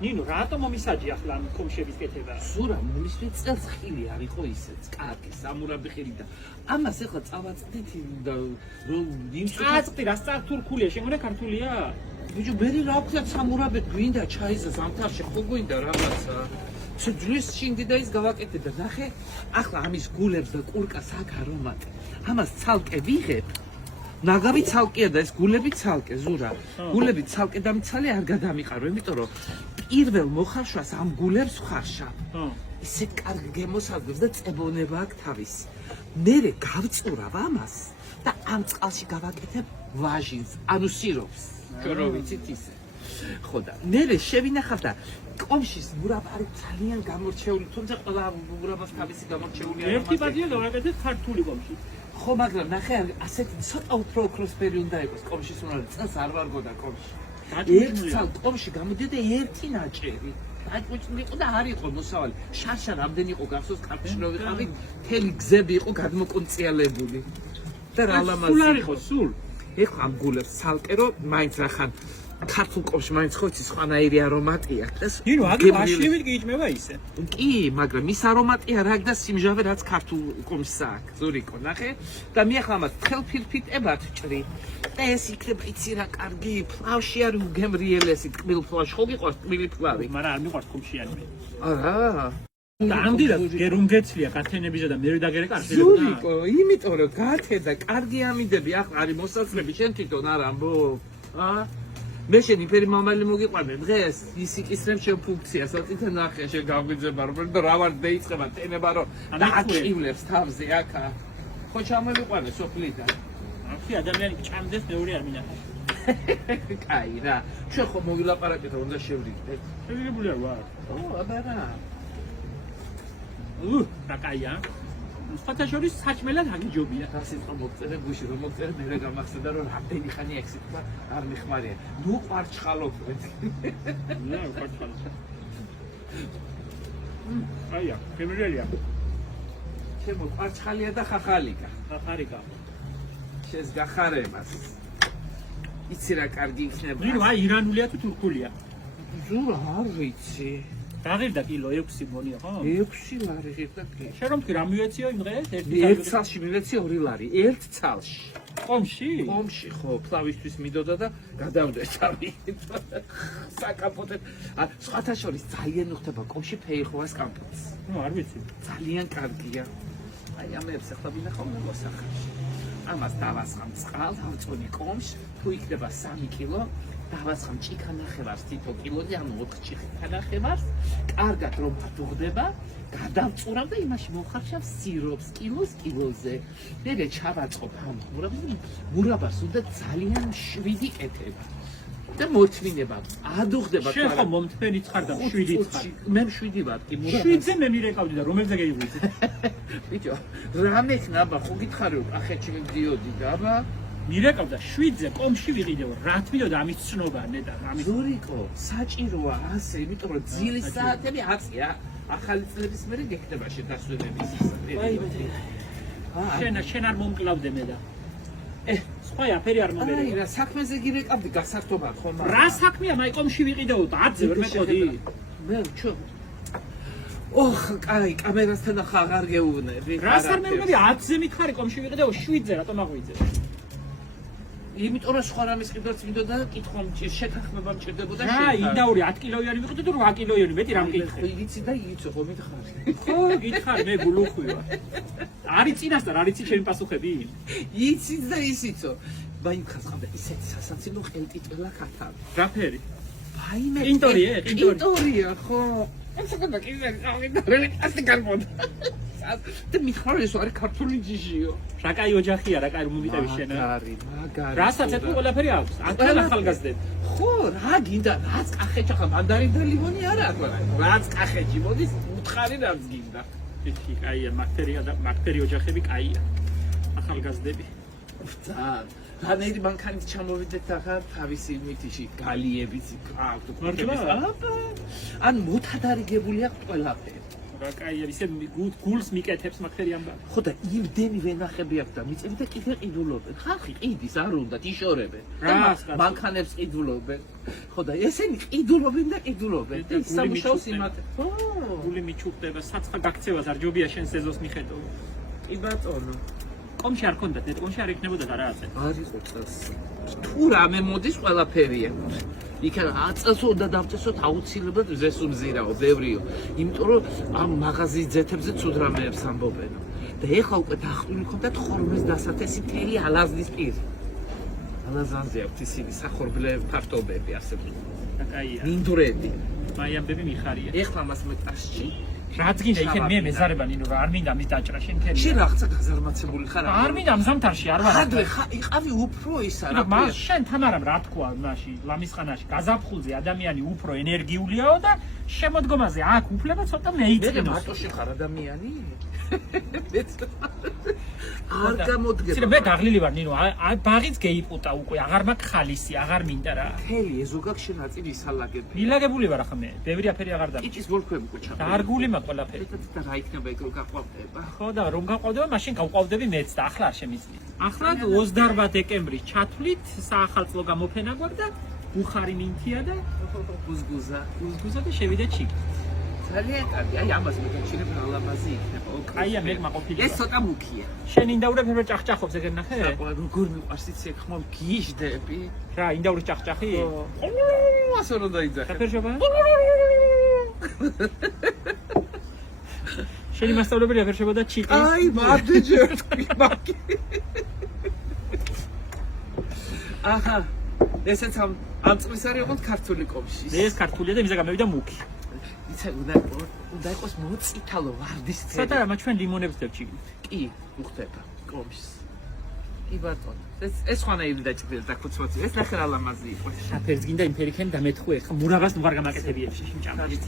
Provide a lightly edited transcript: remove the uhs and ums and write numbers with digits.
ნინო, რატომ მომისაჯი ახლა ამ კომშების კეთება? ზურა მომისვით წელს ხილი არ იყო ისეც, კარგი, სამურაბი ხილი და ამას ახლა წავაწყდით და რომ წაწყდი რა საქართველია, შემონა ქართულია? ბიჭო, მერი რა ვქნა სამურაბი გვინდა ჩაიზა ზამთარში, ხო გვინდა რაღაცა. ძვლის შინდი და ის გავაკეთე და ნახე, ახლა ამის გულებს და კურკას აქ არომატი. ამას ცალკე ვიღებ. ნაგავი ცალკეა და ეს გულები ცალკე, ზურა. გულები ცალკე დამიცალე არ გადამიყარო, იმიტომ რომ პირველ მოხარშვას ამ გულებს ვხარშავ. ისე კარგი გემოსავგებს და წებონება აქვს თავისი. მერე გავწურავ ამას და ამ წყალში გავაკეთებ ვაჟინს, ანუ სიროფს. რო ვიცით ისე. ხო და მერე შევინახავ და კომშის მურაბარი ძალიან გამორჩეული, თუმცა ყველა მურაბას თავისი გამორჩეული არის. ერთი პატია გავაკეთეთ ქართული კომში. ხო, მაგრამ ნახე, ასეთი ცოტა უფრო ოქროსფერი უნდა იყოს კომშის მურაბი, წელს არ ვარგოდა კომში. ერთ წალ კომში გამოდიოდა ერთი ნაჭერი. დაჭუჭნი იყო და არ იყო მოსავალი. შარშა რამდენი იყო გახსოვს ქართლში რო ვიყავი, მთელი გზები იყო გადმოკონციალებული. და რა ლამაზი. სულ არ იყო, სულ. ეხლა ამ გულებს ცალკე რომ მაინც რახან ქართულ კომში მაინც ხო იცი სხვანაირი არომატი აქვს. ნინო, აგ აშლივით კი იჭმება ისე. კი, მაგრამ ის არომატია რა და სიმჟავე რაც ქართულ კომშს აქვს. ზურიკო, ნახე? და მე ახლა ამას თხელფირფიტებად ვჭრი. და ეს იქნება იცი რა კარგი ფლავში არის უგემრიელესი ტკბილ ფლავში. ხო გიყვარს ტკბილი ფლავი? მაგრამ არ მიყვარს კომშიანი მე. არა. და ამდენად რომ გეცლია გათენებისა და მე დაგერე კარგი. ზურიკო, იმიტომ რომ გათე და კარგი ამიდები ახლა არის მოსასწრები შენ თვითონ არ ამბო? აა? მე შენ იფერი მამალი მოგიყვანე დღეს ის იკისრებს შენ ფუნქციას, აწითე ნახე შენ გავგიძება რომ და რა ვარ დაიწყება ტენება რომ და აკივლებს თავზე აქა. ხო ჩამოვიყვანე სოფლიდან. ახი ადამიანი ჭამდეს მეორე არ მინახავს. კაი რა. შენ ხო მოგილაპარაკეთ რომ უნდა შევრიგდეთ. შეგიძლია ვარ. ო, აბა რა. რა კაია? სხვათა შორის საჭმელად აგიჯობია. რა სიტყვა მოგწერე გუში რომ მოგწერე მე გამახსენდა რომ რამდენი ხანი აქ სიტყვა არ მიხმარია. ნუ ყვარჩხალობდეთ. ნუ ყვარჩხალობ. აია, ფემრელია. ჩემო ყვარჩხალია და ხახალიკა. ხახალიკა. შენს გახარებას. იცი რა კარგი იქნება. ნინო, აი ირანულია თუ თურქულია? ზურა არ ვიცი. დაღირდა კილო 6 მონია, ხო? 6 ლარი ღირდა კი. შენ რომ თქვი რა მივეციო იმ დღეს? ერთ ცალში მივეცი 2 ლარი, ერთ ცალში. კომში? კომში ხო, ფლავისთვის მიდოდა და გადავდე თავი. საკამპოტეთ. სხვათა შორის ძალიან უხდება კომში ფეიხოას კამპოტს. ნუ არ ვიცი. ძალიან კარგია. აი ამებს ახლა ვინახავ მოსახალში. ამას დავასხამ წყალს, ავწონი კომში, თუ იქნება 3 კილო. დავასხამ ჭიქანახევარს თითო კილოზე, ანუ 4 ჭიქანახევარს, კარგად რომ ატუღდება, გადავწურავ და იმაში მოვხარშავ სიროფს კილოზე. მერე ჩავაწყობ ამ მურაბას უნდა ძალიან შვიდი კეთება. და მოთმინება, ადუღდება შენ ხო მომთმენიც ხარ და 7 ხარ. მე 7 ვარ კი მურაბას. 7-ზე მე მირეკავდი და რომელზე გეიღვიძე? ბიჭო, რამე ხნა აბა ხო გითხარი რომ კახეთში მივდიოდი და აბა მირეკავდა 7-ზე კომში ვიყიდეო, რა თმიდოდა ამის ცნობა ნეტა, ამის ზურიკო, საჭიროა ასე, იმიტომ რომ ძილის საათები აწია. ახალი წლების მერე გექნება შედასვენების პერიოდი. შენ არ მომკლავდე მე და. სხვა აფერი არ მომერე. აი რა საქმეზე გირეკავდი გასართობად ხომ? რა საქმეა, მაი კომში ვიყიდეო, 10-ზე ვერ მეყოდი. მე ჩო. ოხ, კაი, კამერასთან აღარ გეუბნები. რას არ მეუბნები, 10-ზე მითხარი კომში ვიყიდეო, 7-ზე რატომ აღვიძე? იმიტომ რომ სხვა რამის ყიდვაც მინდოდა და კითხვა შეთანხმება მჭირდებოდა შენ. რა, იდაური 10 კილოიანი ვიყიდე თუ 8 კილოიანი, მეტი რა მკითხე? იცი და იცი ხო მითხარი. ხო, გითხარი, მე გულუხვი ვარ. არის წინასწარ, არის ჩემი პასუხები? იცით და ისიცო. ბაი ხასყავდა ისეთი სასაცილო ხელტიტველა ქათავი. რა ფერი? ბაიმე. კინტორია, ხო. ეს გონდა კიდე გავიდარელი ასე გამოდა. და მიხარეს არის ქართული ჯიჟიო. რა კაი ოჯახია, რა კაი მომიტევი შენ. მაგარი. რასაც ეთქო ყველაფერი აქვს. აქ ახალგაზრდები. ხო, რა გინდა, რაც კახეთში ახლა მანდარინ და ლიმონი არა აქ. რაც კახეთში მოდის, უთხარი რაც გინდა. ეთი კაია, მაქტერი ოჯახები კაია. ახალგაზრდები. ძალიან. რანაირი მანქანით ჩამოვიდეთ ახლა თავისი მითიში გალიებიც აქვს. მართლა? ან მოთადარიგებული აქვს ყველაფერი. რა კაია, ისე გულს მიკეთებს მაგერი ამბავი. ხო და იმდენი ვენახები აქვს და მიწები და კიდე ყიდულობენ. ხალხი ყიდის არ უნდათ იშორებენ. მანქანებს ყიდულობენ. ხო და ესენი ყიდულობენ და ყიდულობენ. და სამუშაოს იმათებს. ხო, გული მიჩუქდება, საცხა გაქცევას არ ჯობია შენ სეზონს მიხედო. კი ბატონო. კომში არ ქონდათ, ნეტკომში არ იქნებოდა და რა აწე. არ იყო წელს. თუ რამე მოდის ყველაფერია. იქა აწესო და დამწესოთ აუცილებლად ზეს უმზირაო, ბევრიო. იმიტომ რომ ამ მაღაზიის ძეთებზე ცუდ რამეებს ამბობენო. და ეხლა უკვე დახვილი ხონდათ ხორმის დასათესი მთელი ალაზნის პირი. ალაზანზე აქვს ისინი სახორბლე ფარტობები ასე ვთქვი. რა კაია. მინდვრები. მაი ამბები მიხარია. ეხლა მას მეტასში რაც გინდა იქენ მე მეზარება ნინო რა არ მინდა მის დაჭრა შენ ქერი. შენ რაღაცა გაზარმაცებული ხარ? არ მინდა მზამთარში არ ვარ. ადრე იყავი უფრო ისა რა მას შენ თამარამ რა თქვა მაშინ ლამისხანაში გაზაფხულზე ადამიანი უფრო ენერგიულიაო და შემოდგომაზე აქ უფლება ცოტა მეიწინოს. მე მარტოში ხარ ადამიანი? არ გამოდგება. ცირე მე დაღლილი ვარ ნინო, ბაღიც გეიპუტა უკვე, აღარ მაქვს ხალისი, აღარ მინდა რა. მთელი ეზოგაკ შენ აწილი ისალაგები. მილაგებული ვარ ახლა მე, ბევრი აფერი აღარ და. კიჭის ვოლფები კუჩა. დარგული მაქვს ყველაფერი. და რა იქნება ეგ რო გაყვავდება? ხო და რომ გაყვავდება, მაშინ გავყვავდები მეც და ახლა არ შემიძლია. ახლა 28 დეკემბრის ჩათვლით საახალწლო გამოფენა გვაქვს და ბუხარი მინთია და გუზგუზა და შევიდა ჩიკი. ძალიან კარგი, აი ამას მეკაჩინებ ალამაზი იქნება. კაია მე მაყოფილი. ეს ცოტა მუქია. შენ ინდაურებ ფერფერ ჭახჭახობს ეგერ ნახე? როგორ მიყვარს იცი ეგ ხმალ გიჟდები. რა ინდაურის ჭახჭახი? ასე რომ დაიძახე. ფერშობა? შენი მასწავლებელი ფერშობა და ჩიკი. აი მადეჯერ თქვი მაგი. აჰა. ესეც ამ წლის არის ოღონდ ქართული კომში. ეს ქართულია და მიზა გამევიდა მუქი. იცი უნდა იყოს მოწითალო ვარდის წელი. სადა რა ჩვენ ლიმონებს დებ ჩიკი. კი, უხდება კომში. კი ბატონო. ეს ხანაირი დაჭრილ და ხუცმოწი. ეს ნახე რა ლამაზი იყო. საფერს გინდა იმ ფერიქენ დამეთხვე ხა მურავას ნუღარ გამაკეთებიებში შინ ჭამში.